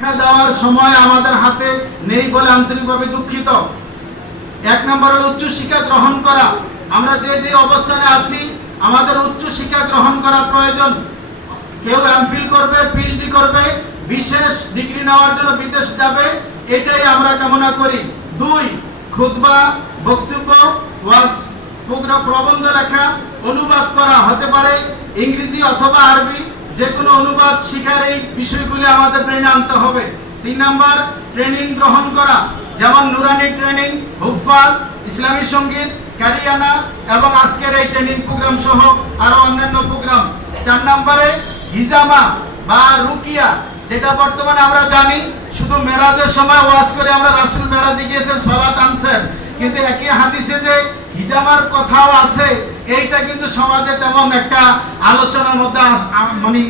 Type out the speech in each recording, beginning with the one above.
শিক্ষা দেওয়ার সময় আমাদের হাতে নেই বলে আন্তরিকভাবে দুঃখিত। এক নম্বর হলো উচ্চ শিক্ষা গ্রহণ করা। আমরা যে যে অবস্থানে আছি, আমাদের উচ্চ শিক্ষা গ্রহণ করা প্রয়োজন। কেউ এমফিল করবে পিএইচডি করবে, বিশেষ ডিগ্রি নেওয়ার জন্য বিদেশ যাবে, এটাই আমরা কামনা করি। দুই, খুতবা, বক্তব্য, ওয়াজ প্রবন্ধ লেখা, অনুবাদ করা। হতে পারে ইংরেজি অথবা আরবি। যে কোনো অনুবাদ শিখার এই বিষয়গুলি আমাদের ব্রেনে আনতে হবে। তিন নাম্বার ট্রেনিং গ্রহণ করা, যেমন নুরানি ট্রেনিং হুফাজ ইসলামী সংগীত ক্যারিয়ানা এবং আজকের এই ট্রেনিং প্রোগ্রাম সহ আরও অন্যান্য প্রোগ্রাম চার নম্বরে, হিজামা বা রুকিয়া, যেটা বর্তমানে আমরা জানি, শুধু মেরাজের সময় ওয়াজ করে আমরা রাসুল মেরাজে গিয়েছেন সলাত আনছেন। কিন্তু একই হাদিসে যে হিজামার কথাও আছে এইটা কিন্তু সমাজে তেমন একটা আলোচনার মধ্যে মানে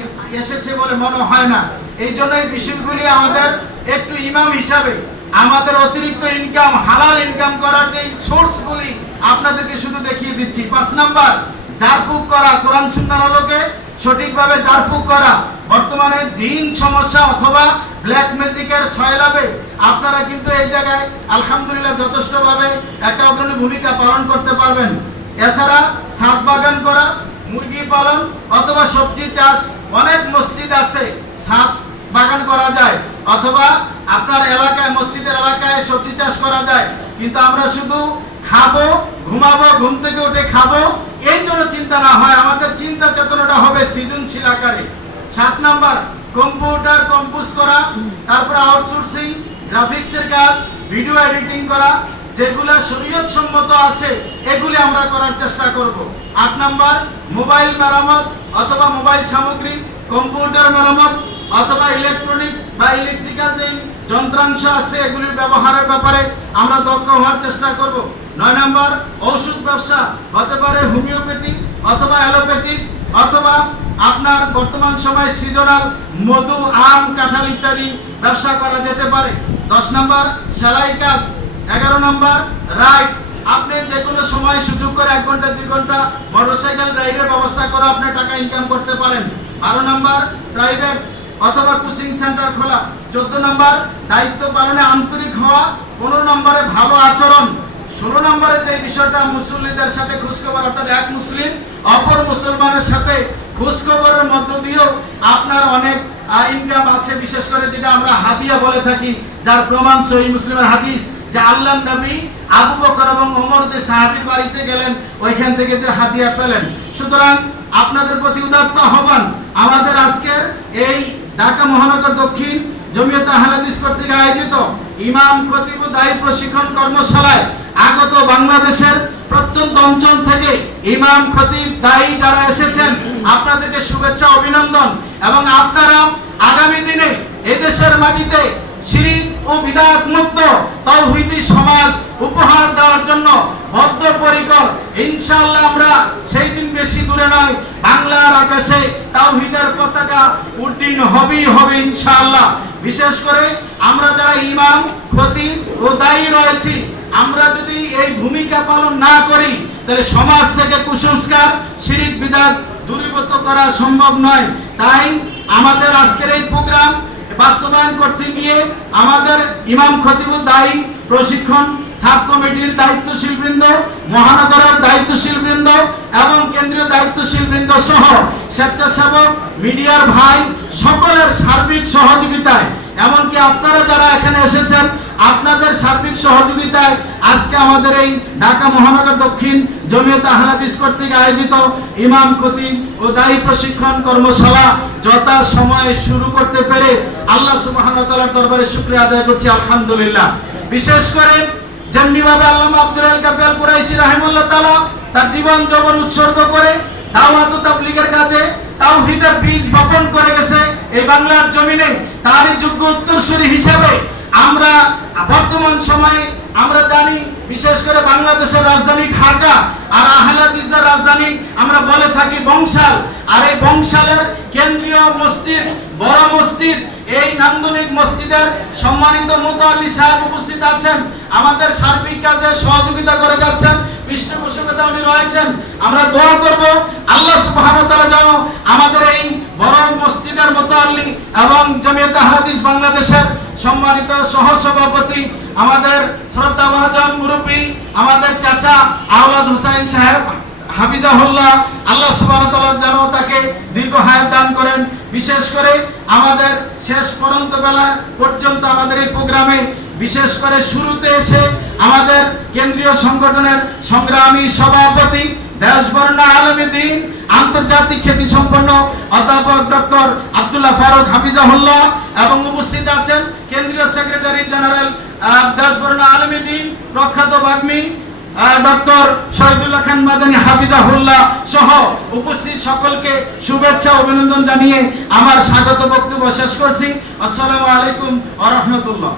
এসেছে বলে মনে হয় না। এই জন্য এই বিষয়গুলি আমাদের একটু ইমাম হিসাবে আমাদের অতিরিক্ত ইনকাম হালাল ইনকাম করার যে সোর্সগুলি আপনাদেরকে শুধু দেখিয়ে দিচ্ছি। পাঁচ নাম্বার, জারফুক করা, কোরআন সুন্নাহর আলোকে সঠিকভাবে জারফুক করা। বর্তমানে জিন সমস্যা অথবা ব্ল্যাক ম্যাজিকের সয়লাভে আপনারা কিন্তু এই জায়গায় আলহামদুলিল্লাহ যথেষ্টভাবে একটা অগ্রণী ভূমিকা পালন করতে পারবেন। এছাড়া ছাদ বাগান করা, মুরগি পালন অথবা সবজি চাষ, অনেক মসজিদ আছে ছাদ বাগান করা যায়। অথবা আপনার এলাকায়, মসজিদের এলাকায় সবজি চাষ করা যায়। কিন্তু আমরা শুধু খাব, ঘুমাবো, ঘুম থেকে উঠে খাব, এই জন্য চিন্তা না হয়। আমাদের চিন্তা চেতনাটা হবে সৃজনশীল আকারে। সাত নাম্বার, কম্পিউটার কম্পোজ করা, তারপর আউটসোর্সিং গ্রাফিক্সের কাজ ভিডিও এডিটিং করা যেগুলো শরীয়ত সম্মত আছে, এগুলি আমরা করার চেষ্টা করব। আট নাম্বার, মোবাইল মেরামত অথবা মোবাইল সামগ্রী, কম্পিউটার মেরামত অথবা ইলেকট্রনিক্স বা ইলেকট্রিক্যাল যেই যন্ত্রাংশ আছে, এগুলির ব্যবহারের ব্যাপারে আমরা দক্ষ হওয়ার চেষ্টা করব। নয় নাম্বার, ঔষধ ব্যবসা হতে পারে হোমিওপ্যাথি অথবা অ্যালোপ্যাথিক অথবা আপনার বর্তমান সময় সিজনাল মধু, আম, কাঁঠাল ইত্যাদি ব্যবসা করা যেতে পারে। দশ নম্বর, সেলাই কাজ এগারো নম্বর, রাইড। আপনি যে কোনো সময় সুযোগ করে এক ঘণ্টা, দুই ঘণ্টা মোটরসাইকেল রাইডের ব্যবস্থা করে আপনি টাকা ইনকাম করতে পারেন। বারো নম্বর প্রাইভেট অথবা কোচিং সেন্টার খোলা। চোদ্দ নম্বর, দায়িত্ব পালনে আন্তরিক হওয়া। পনেরো নম্বরে ভালো আচরণ। ষোলো নম্বরে যে বিষয়টা মুসল্লিদের সাথে খোঁজখবর, অর্থাৎ এক মুসলিম অপর মুসলমানের সাথে খোঁজখবরের মধ্য দিয়েও আপনার অনেক ইনকাম আছে, বিশেষ করে যেটা আমরা হাদিয়া বলে থাকি, যার প্রমাণ সহি মুসলিমের হাদিস। যে আল্লাহ নবী আবু বকর এবং ওমর যে সাহাবীর বাড়িতে গেলেন, ওইখান থেকে যে হাদিয়া পেলেন। সুতরাং আপনাদের প্রতি উদাত্ত আমাদের আজকের এই ঢাকা মহানগর দক্ষিণ জমিয়ত আহলাদিস কর্তৃক আয়োজিত ইমাম দায়ী প্রশিক্ষণ কর্মশালায় আগত বাংলাদেশের প্রত্যন্ত অঞ্চল থেকে ইমাম, খতিব, দায়ী যারা এসেছেন, আপনাদেরকে শুভেচ্ছা, অভিনন্দন। এবং আপনারা আগামী দিনে এদেশের মাটিতে শিরিক ও বিদাত মুক্ত উপহার দেওয়ার জন্য বদ্ধপরিকর। ইনশাআল্লাহ আমরা সেই দিন বেশি দূরে নয়, বাংলার আকাশে তাওহীদের পতাকা উড্ডীন হবেই হবে ইনশাআল্লাহ। বিশেষ করে আমরা যারা ইমাম, খতিব ও দায়ী রয়েছি, আমরা যদি এই ভূমিকা পালন না করি, তাহলে সমাজ থেকে কুসংস্কার, শিরিক বিদাত দূরীভূত করা সম্ভব নয়। তাই আমাদের আজকের এই প্রোগ্রাম বাস্তবায়ন করতে গিয়ে আমাদের ইমাম খতিবুল দায়ী প্রশিক্ষণ সাব কমিটির দায়িত্বশীল বৃন্দ মহানগরের দায়িত্বশীল বৃন্দ এবং কেন্দ্রীয় দায়িত্বশীল বৃন্দ সহ স্বেচ্ছাসেবক, মিডিয়ার ভাই, সকলের সার্বিক সহযোগিতায়। এমনকি আপনারা যারা এখানে এসেছেন, আপনাদের সার্বিক সহযোগিতায় আজকে আমাদের এই ঢাকা মহানগর দক্ষিণ জমিয়ত আহলাদিস কর্তৃক আয়োজিত ইমাম খতিব ও দায়ী প্রশিক্ষণ কর্মশালা যথা সময়ে শুরু করতে পেরে আল্লাহ তাআলার দরবারে শুকরিয়া আদায় করছি, আলহামদুলিল্লাহ। বিশেষ করে যেমনিভাবে আল্লামা আব্দুল আল কাফি কুরাইশি রাহিমাহুল্লাহ তাআলা তার জীবন যৌবন উৎসর্গ করে দাওয়াত তাবলীগের কাজে তাওহীদের বীজ বপন করে গেছে, এই বাংলার জমিনে তারই যোগ্য উত্তরসূরি হিসেবে আমরা বর্তমান সময়ে আমরা জানি, বিশেষ করে বাংলাদেশের রাজধানী ঢাকা আর আহলাদিসদের রাজধানী, আমরা বলে থাকি বংশাল। আর এই বংশালের কেন্দ্রীয় মসজিদ, বড় মসজিদ এই নান্দনিক মসজিদের সম্মানিত মুতাল্লি সাহেব উপস্থিত আছেন, আমাদের সার্বিক কাজে সহযোগিতা করে যাচ্ছেন পৃষ্ঠপোষকতা উনি রয়েছেন। আমরা দোয়া করব, আল্লাহ তাআলা যেন আমাদের এই বড় মসজিদের মোতাল্লি এবং জমিয়ত হাদিস বাংলাদেশের সম্মানিত সহ সভাপতি আমাদের শ্রদ্ধা মহাজন মুরব্বী, আমাদের চাচা আওলাদ হুসাইন সাহেব, হাফিজাহুল্লাহ, আল্লাহ তাআলা যেন তাকে দীর্ঘ হায়াত দান করেন। বিশেষ করে আমাদের শেষ পরন্ত বেলা পর্যন্ত আমাদের এই প্রোগ্রামে, বিশেষ করে শুরুতে এসে আমাদের কেন্দ্রীয় সংগঠনের সংগ্রামী সভাপতি, দেশবর্ণা আলমী দিন, আন্তর্জাতিক খ্যাতি সম্পন্ন অধ্যাপক ডক্টর আবদুল্লাহ ফারুক হাফিজাহুল্লাহ এবং উপস্থিত আছেন কেন্দ্রীয় সেক্রেটারি জেনারেল দেশবর্ণা আলমী দিন, প্রখ্যাত বাগ্মী খান সহ উপস্থিত সকলকে শুভেচ্ছা, অভিনন্দন জানিয়ে আমার স্বাগত বক্তব্য শেষ করছি। আসসালাম আলাইকুম আহমতুল্লাহ